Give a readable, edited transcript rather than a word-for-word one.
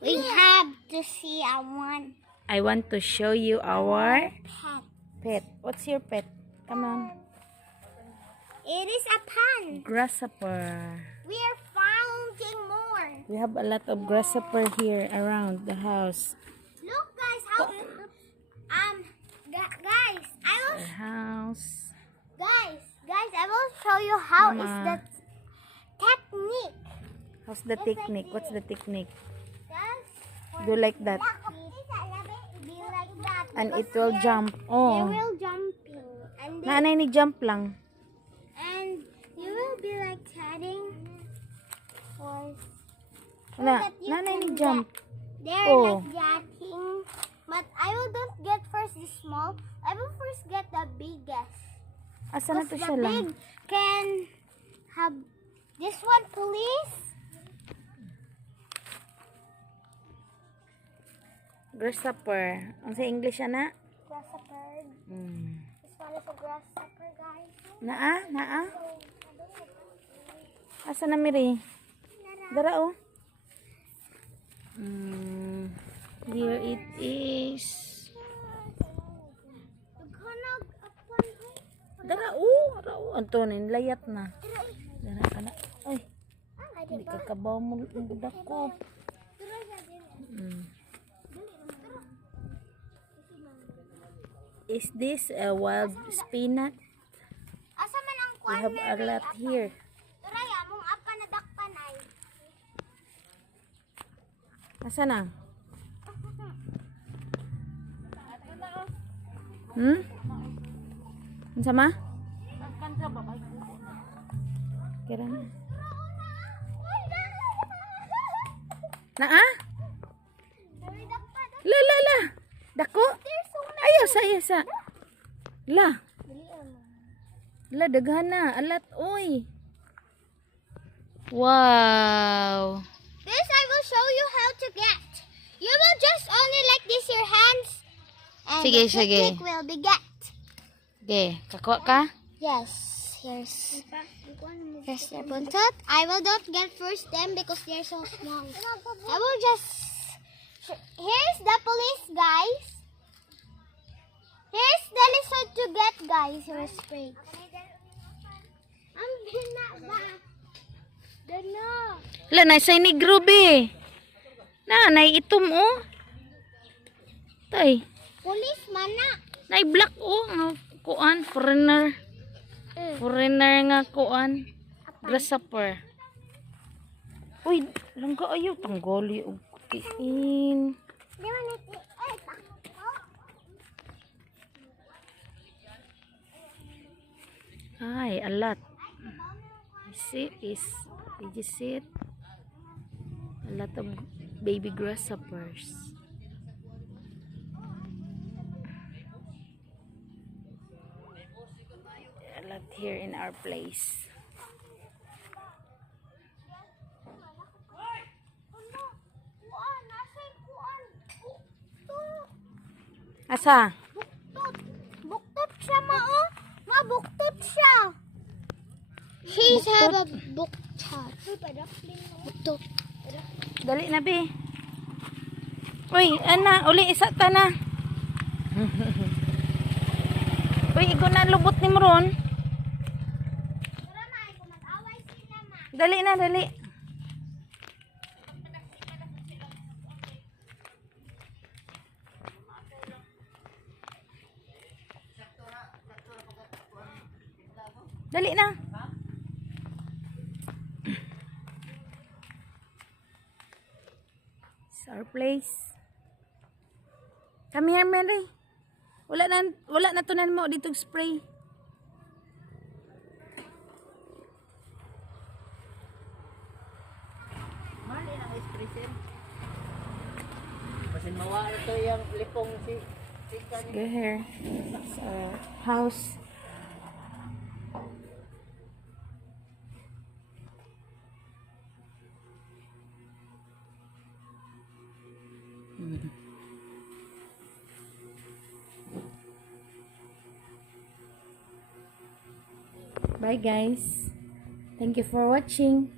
We have to see a one. I want to show you our Pet. pet. What's your pet? Come on. It is a pan. Grasshopper. We are finding more. We have a lot of grasshopper here around the house. Look, guys, how guys, I will Our house. guys, I will show you how is Mama. the technique. How's the technique? What's the technique? Guys, Do like that. be like that. And it because will they- jump. They Oh. will jumping, and Nanay ni jump lang. and you will be like chatting. Or Wala. that you Nanay can ni jump. they're Oh. like chatting. But I will don't get first the small. I will first get the biggest. Asa na to The siya lang? big can have this one, please. Grasshopper. Ang sa English ana? Grasshopper. Hmm. This one is a grasshopper, guys. Naa? Naa? Asa na miri? Dara oh. Here it is. Dara oh. Antonin, layat na. Dara ka na. Ay, hindi ka kabaw mo ang budak ko. Is this a wild spinach? Asa man ang We kwan? have a lot here. Turay, among apa na dakpan ay. Asa na? Hmm? Ano sama? Kira na. Naa? Turay, dakpan. La la la. Dako? There's so many. Ayaw sa iya sa. La. Dili mo. La daghan na. Alat oy. Wow. This I will show you how to get. You will just only like this your hands. And Sige, the sige. technique will be get. Okay, kakuha ka? Yes, here's the buntot. I will not get first them because they're so small. I will just. Here's the police, guys. Here's the lizard to get, guys. Your spray. I'm gonna. Dano. La, nasa negro be. Na, itom oh. Tay, Police mana? nay black oh. Nga kuan, foreigner. Foreigner nga kuan. Grasshopper. Uy, langga ayaw. Tanggali og kutiin. Di man ito. Ay, takbo. Ay, a lot. You see, did you see it? A lot of baby grasshoppers. A lot here in our place. Asa? Buktot siya, mao. Mabuktot siya. She's have a buktot. Buktot. Dali na be. Uy, ana, uli isa ta na. Uy, igo na lubot ni Moron. Dali na, dali. Dali na. It's our place. Come here, Mary. Wala na tunan mo dito spray. Mali na expression. Pasin mawa ito yung lipong si Go here. It's our house. Bye guys. Thank you for watching.